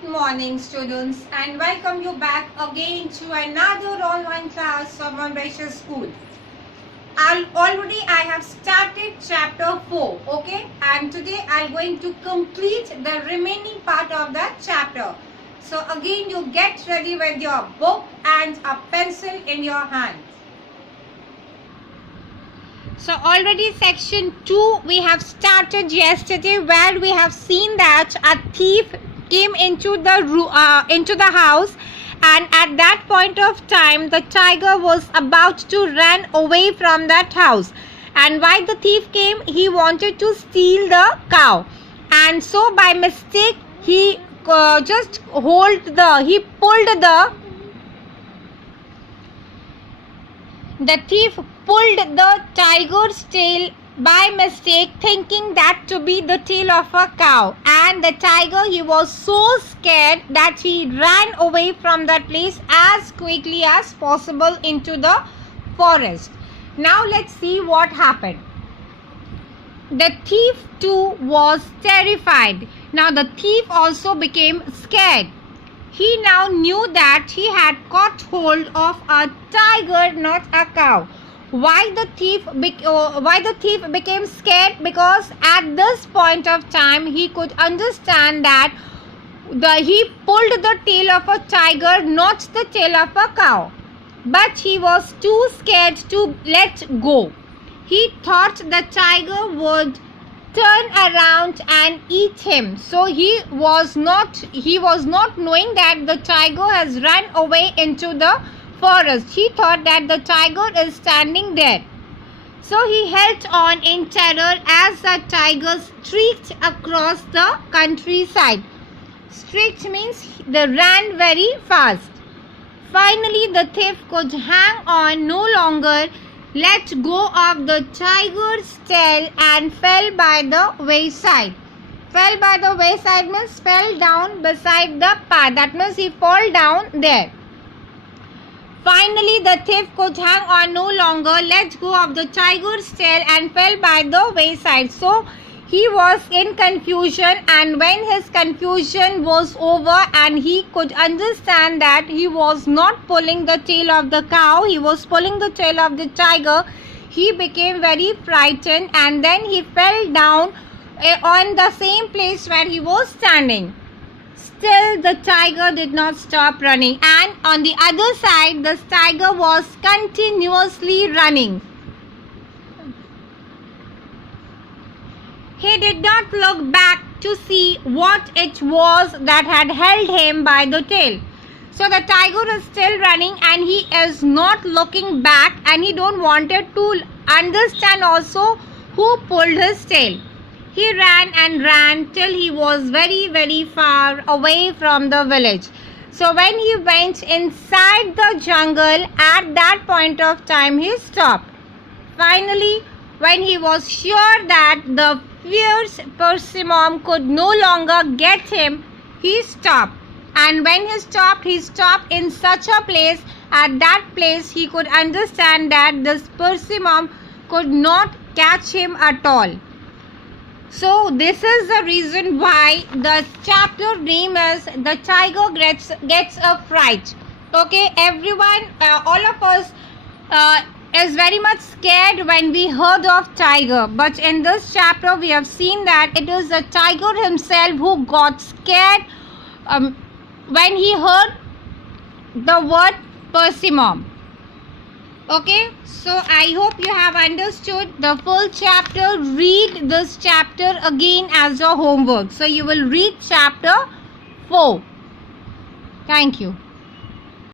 Good morning, students, and welcome you back again to another online class of Monbretia School. I have started chapter 4, okay? And today I'm going to complete the remaining part of that chapter. So again, you get ready with your book and a pencil in your hand. So already section 2 we have started yesterday, where we have seen that a thief came into the house, and at that point of time the tiger was about to run away from that house. And why the thief came? He wanted to steal the cow, and so by mistake he pulled the thief pulled the tiger's tail by mistake, thinking that to be the tail of a cow. And the tiger, he was so scared that he ran away from that place as quickly as possible into the forest. Now let's see what happened. The thief too was terrified. Now the thief also became scared. He now knew that he had caught hold of a tiger, not a cow. Why the thief became scared? Because at this point of time he could understand that he pulled the tail of a tiger, not the tail of a cow. But he was too scared to let go. He thought the tiger would turn around and eat him. So he was not knowing that the tiger has run away into the forest. He thought that the tiger is standing there. So he held on in terror as the tiger streaked across the countryside. Streaked means they ran very fast. Finally the thief could hang on no longer, let go of the tiger's tail and fell by the wayside. Fell by the wayside means fell down beside the path. That means he fell down there. Finally, the thief could hang on no longer, let go of the tiger's tail and fell by the wayside. So he was in confusion, and when his confusion was over and he could understand that he was not pulling the tail of the cow, he was pulling the tail of the tiger, he became very frightened, and then he fell down on the same place where he was standing. Still the tiger did not stop running, and on the other side the tiger was continuously running. He did not look back to see what it was that had held him by the tail. So the tiger is still running and he is not looking back, and he don't wanted to understand also who pulled his tail. He ran and ran till he was very, very far away from the village. So when he went inside the jungle, at that point of time he stopped. Finally, when he was sure that the fierce persimmon could no longer get him, he stopped. And when he stopped in such a place. At that place he could understand that this persimmon could not catch him at all. So this is the reason why the chapter name is The Tiger Gets a Fright. Okay, everyone, all of us is very much scared when we heard of tiger. But in this chapter we have seen that it is the tiger himself who got scared when he heard the word persimmon. Okay, so I hope you have understood the full chapter. Read this chapter again as your homework. So you will read chapter 4. Thank you.